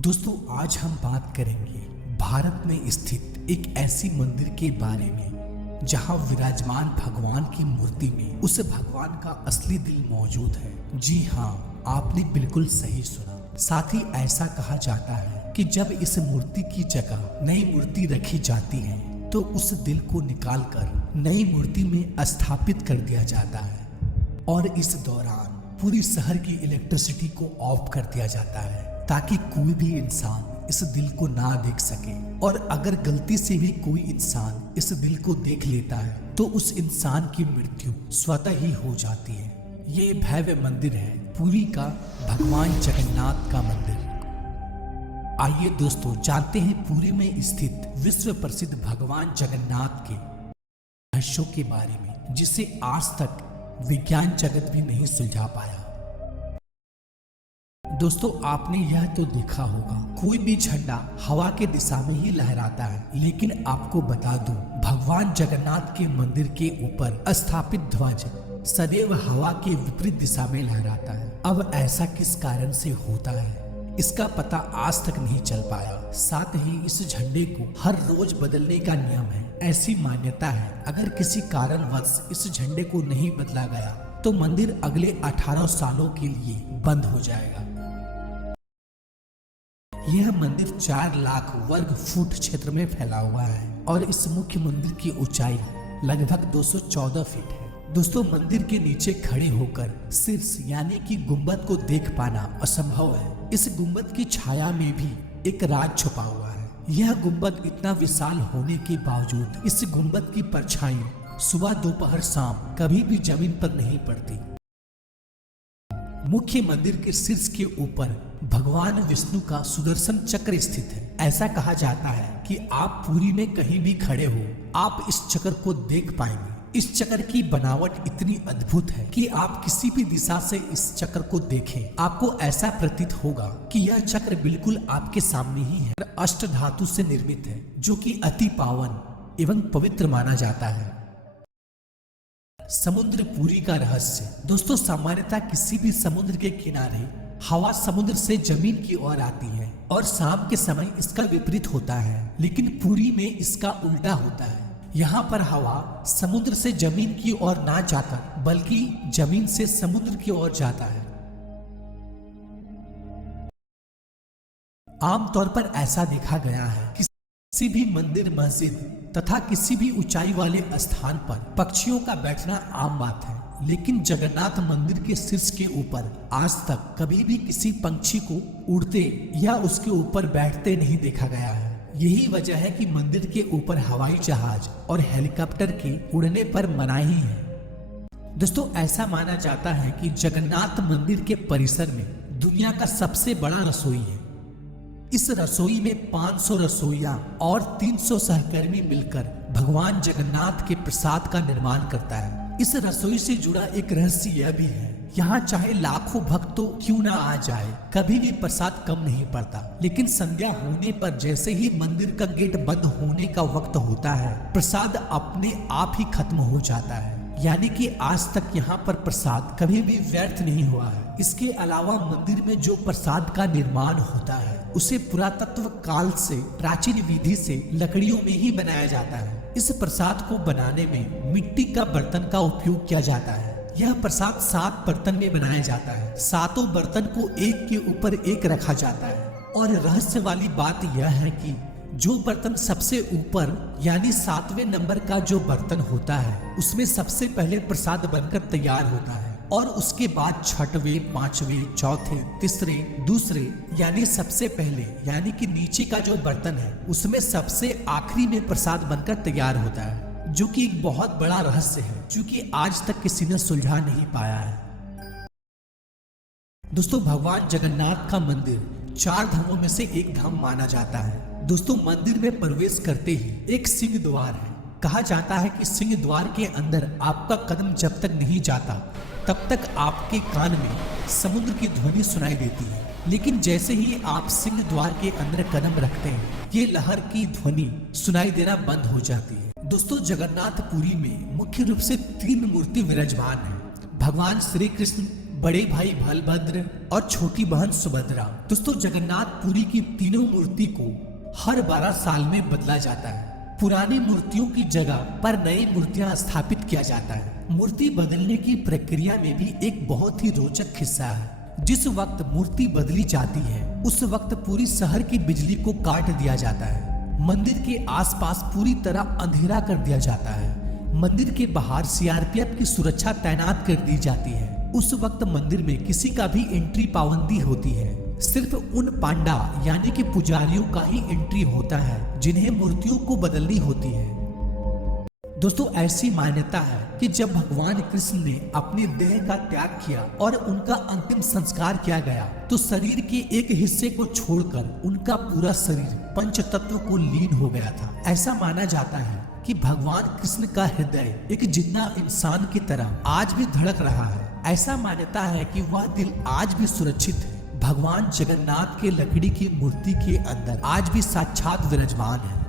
दोस्तों आज हम बात करेंगे भारत में स्थित एक ऐसी मंदिर के बारे में जहां विराजमान भगवान की मूर्ति में उस भगवान का असली दिल मौजूद है। जी हाँ, आपने बिल्कुल सही सुना। साथ ही ऐसा कहा जाता है कि जब इस मूर्ति की जगह नई मूर्ति रखी जाती है तो उस दिल को निकालकर नई मूर्ति में स्थापित कर दिया जाता है और इस दौरान पूरी शहर की इलेक्ट्रिसिटी को ऑफ कर दिया जाता है ताकि कोई भी इंसान इस दिल को ना देख सके। और अगर गलती से भी कोई इंसान इस दिल को देख लेता है तो उस इंसान की मृत्यु स्वतः ही हो जाती है। ये भव्य मंदिर है पुरी का भगवान जगन्नाथ का मंदिर। आइए दोस्तों जानते हैं पुरी में स्थित विश्व प्रसिद्ध भगवान जगन्नाथ के रहस्यों के बारे में, जिसे आज तक विज्ञान जगत भी नहीं सुलझा पाया। दोस्तों आपने यह तो देखा होगा, कोई भी झंडा हवा के दिशा में ही लहराता है, लेकिन आपको बता दूं भगवान जगन्नाथ के मंदिर के ऊपर स्थापित ध्वज सदैव हवा के विपरीत दिशा में लहराता है। अब ऐसा किस कारण से होता है इसका पता आज तक नहीं चल पाया। साथ ही इस झंडे को हर रोज बदलने का नियम है। ऐसी मान्यता है अगर किसी कारणवश इस झंडे को नहीं बदला गया तो मंदिर अगले 18 सालों के लिए बंद हो जाएगा। यह मंदिर 4 लाख वर्ग फुट क्षेत्र में फैला हुआ है और इस मुख्य मंदिर की ऊंचाई लगभग 214 फीट है। दोस्तों मंदिर के नीचे खड़े होकर शीर्ष यानी कि गुंबद को देख पाना असंभव है। इस गुंबद की छाया में भी एक राज छुपा हुआ है। यह गुंबद इतना विशाल होने के बावजूद इस गुंबद की परछाई सुबह दोपहर शाम कभी भी जमीन पर नहीं पड़ती। मुख्य मंदिर के शीर्ष के ऊपर भगवान विष्णु का सुदर्शन चक्र स्थित है। ऐसा कहा जाता है कि आप पुरी में कहीं भी खड़े हो आप इस चक्र को देख पाएंगे। इस चक्र की बनावट इतनी अद्भुत है कि आप किसी भी दिशा से इस चक्र को देखें आपको ऐसा प्रतीत होगा कि यह चक्र बिल्कुल आपके सामने ही है। अष्ट धातु से निर्मित है जो कि अति पावन एवं पवित्र माना जाता है। समुद्र पुरी का रहस्य। दोस्तों सामान्यतः किसी भी समुद्र के किनारे हवा समुद्र से जमीन की ओर आती है और शाम के समय इसका विपरीत होता है, लेकिन पुरी में इसका उल्टा होता है। यहाँ पर हवा समुद्र से जमीन की ओर ना जाकर बल्कि जमीन से समुद्र की ओर जाता है। आमतौर पर ऐसा देखा गया है कि किसी भी मंदिर मस्जिद तथा किसी भी ऊंचाई वाले स्थान पर पक्षियों का बैठना आम बात है, लेकिन जगन्नाथ मंदिर के शीर्ष के ऊपर आज तक कभी भी किसी पंछी को उड़ते या उसके ऊपर बैठते नहीं देखा गया है। यही वजह है कि मंदिर के ऊपर हवाई जहाज और हेलीकॉप्टर के उड़ने पर मनाही है। दोस्तों ऐसा माना जाता है कि जगन्नाथ मंदिर के परिसर में दुनिया का सबसे बड़ा रसोई है। इस रसोई में 500 रसोइया और 300 सहकर्मी मिलकर भगवान जगन्नाथ के प्रसाद का निर्माण करता है। इस रसोई से जुड़ा एक रहस्य यह भी है, यहाँ चाहे लाखों भक्त तो क्यों ना आ जाए कभी भी प्रसाद कम नहीं पड़ता, लेकिन संध्या होने पर जैसे ही मंदिर का गेट बंद होने का वक्त होता है प्रसाद अपने आप ही खत्म हो जाता है। यानी कि आज तक यहाँ पर प्रसाद कभी भी व्यर्थ नहीं हुआ है। इसके अलावा मंदिर में जो प्रसाद का निर्माण होता है उसे पुरातत्व काल से प्राचीन विधि से लकड़ियों में ही बनाया जाता है। इस प्रसाद को बनाने में मिट्टी का बर्तन का उपयोग किया जाता है। यह प्रसाद 7 बर्तन में बनाया जाता है। 7 बर्तन को एक के ऊपर एक रखा जाता है और रहस्य वाली बात यह है कि जो बर्तन सबसे ऊपर यानी 7वें नंबर का जो बर्तन होता है उसमें सबसे पहले प्रसाद बनकर तैयार होता है और उसके बाद 6वें, 5वें, चौथे, तीसरे, दूसरे यानी सबसे पहले यानी कि नीचे का जो बर्तन है उसमें सबसे आखिरी में प्रसाद बनकर तैयार होता है, जो कि एक बहुत बड़ा रहस्य है क्योंकि आज तक किसी ने सुलझा नहीं पाया है। दोस्तों भगवान जगन्नाथ का मंदिर 4 धामों में से एक धाम माना जाता है। दोस्तों मंदिर में प्रवेश करते ही एक सिंह द्वार है। कहा जाता है कि सिंह द्वार के अंदर आपका कदम जब तक नहीं जाता तब तक आपके कान में समुद्र की ध्वनि सुनाई देती है, लेकिन जैसे ही आप सिंह द्वार के अंदर कदम रखते हैं ये लहर की ध्वनि सुनाई देना बंद हो जाती है। दोस्तों जगन्नाथ पुरी में मुख्य रूप से 3 मूर्ति विराजमान है। भगवान श्री कृष्ण, बड़े भाई बलभद्र और छोटी बहन सुभद्रा। दोस्तों, जगन्नाथपुरी की तीनों मूर्ति को हर 12 साल में बदला जाता है। पुरानी मूर्तियों की जगह पर नई मूर्तियां स्थापित किया जाता है। मूर्ति बदलने की प्रक्रिया में भी एक बहुत ही रोचक हिस्सा है। जिस वक्त मूर्ति बदली जाती है उस वक्त पूरी शहर की बिजली को काट दिया जाता है। मंदिर के आसपास पूरी तरह अंधेरा कर दिया जाता है। मंदिर के बाहर सीआरपीएफ की सुरक्षा तैनात कर दी जाती है। उस वक्त मंदिर में किसी का भी एंट्री पाबंदी होती है। सिर्फ उन पांडा यानी कि पुजारियों का ही एंट्री होता है जिन्हें मूर्तियों को बदलनी होती है। दोस्तों, ऐसी मान्यता है कि जब भगवान कृष्ण ने अपने देह का त्याग किया और उनका अंतिम संस्कार किया गया तो शरीर के एक हिस्से को छोड़कर उनका पूरा शरीर पंच तत्व को लीन हो गया था। ऐसा माना जाता है कि भगवान कृष्ण का हृदय एक जिंदा इंसान की तरह आज भी धड़क रहा है। ऐसा मान्यता है कि वह दिल आज भी सुरक्षित है। भगवान जगन्नाथ के लकड़ी की मूर्ति के अंदर आज भी साक्षात विराजमान है।